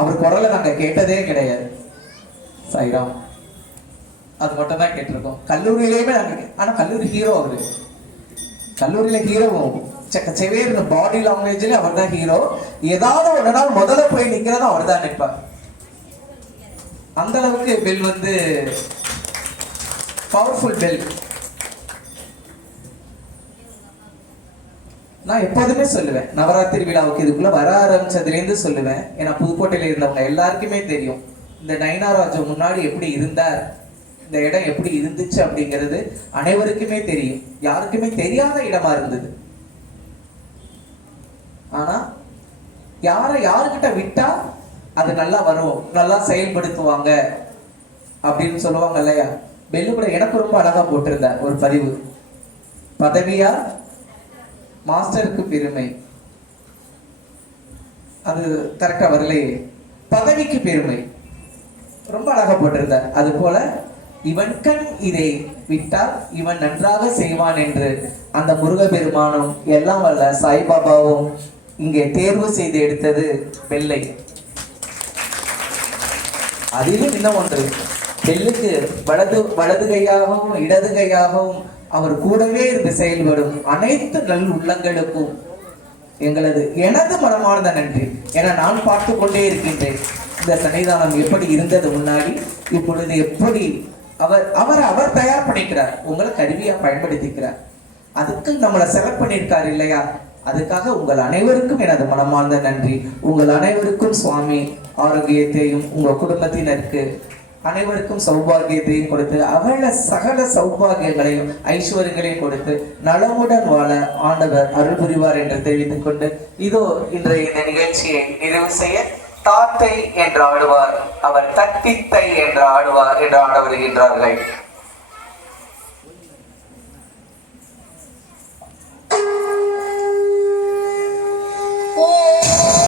அவர் குரலை நாங்க கேட்டதே கிடையாது. சாய்ராம் அது மட்டும் தான் கேட்டிருக்கோம். கல்லூரியிலேயுமே நாங்க ஆனால் ஆனா கல்லூரி ஹீரோ அவரு. கல்லூரியில ஹீரோ செவே செவேர்னு பாடி லாங்குவேஜ்ல அவர் தான் ஹீரோ ஏதாவது ஒரு நாள் முதல்ல போய் நிக்கிறதும் அவர் தான் நிற்பார். அந்த அளவுக்கு பெல் வந்து பவர்ஃபுல் பெல் நான் எப்போதுமே சொல்லுவேன். நவராத்திரி விழாவுக்கு இதுக்குள்ள வர ஆரம்பிச்சதுலேருந்து சொல்லுவேன். ஏன்னா புதுக்கோட்டையில இருந்தவங்க எல்லாருக்குமே தெரியும். இந்த நயனாராஜு முன்னாடி எப்படி இருந்தார் இந்த இடம் எப்படி இருந்துச்சு அப்படிங்கிறது அனைவருக்குமே தெரியும். யாருக்குமே தெரியாத இடமா இருந்தது. ஆனா யாரை யாருக்கிட்ட விட்டா அது நல்லா வரும் நல்லா செயல்படுத்துவாங்க அப்படின்னு சொல்லுவாங்க இல்லையா? பெல்லு கூட எனக்கு ரொம்ப அழகா போட்டிருந்த ஒரு பதிவு. பதவியா மாஸ்டருக்கு பெருமை. அது கரெக்டா வரலையே பதவிக்கு பெருமை. ரொம்ப அழகா போட்டிருந்தார். அது போல இவன் கண் இதை விட்டால் இவன் நன்றாக செய்வான் என்று அந்த முருகப்பெருமானும் எல்லாம் வல்ல சாய்பாபாவும் இங்கே தேர்வு செய்து எடுத்தது வெள்ளை. அதிலும் இன்னும் ஒன்று. பெல்லுக்கு வலது வலது கையாகவும் இடது கையாகவும் அவர் கூடவே இருந்து செயல்படும் அனைத்து நல் உள்ளங்களுக்கும் எங்களது எனது மனமார்ந்த நன்றி. என நான் பார்த்து கொண்டே இருக்கின்றேன். இந்த சன்னிதானம் எப்படி இருந்தது முன்னாடி? இப்பொழுது எப்படி அவர் அவர் அவர் தயார் பண்ணிக்கிறார். உங்களை கருவியா பயன்படுத்திக்கிறார். அதுக்கு நம்மளை செலக்ட் பண்ணியிருக்காரு இல்லையா? அதுக்காக உங்கள் அனைவருக்கும் எனது மனமார்ந்த நன்றி. உங்கள் அனைவருக்கும் சுவாமி ஆரோக்கியத்தையும் உங்கள் குடும்பத்தினருக்கு அனைவருக்கும் சௌபாகியத்தையும் கொடுத்து அவள சகல சௌபாகியங்களையும் ஐஸ்வர்யங்களையும் கொடுத்து நலமுடன் வாழ ஆண்டவர் அருள் புரிவார் என்று தெரிவித்துக் கொண்டு இதோ இன்றைய இந்த நிகழ்ச்சியை நிறைவு செய்ய தாத்தை என்று ஆடுவார். அவர் தத்தித்தை என்று ஆடுவார் என்று ஆட வருகின்றார்கள்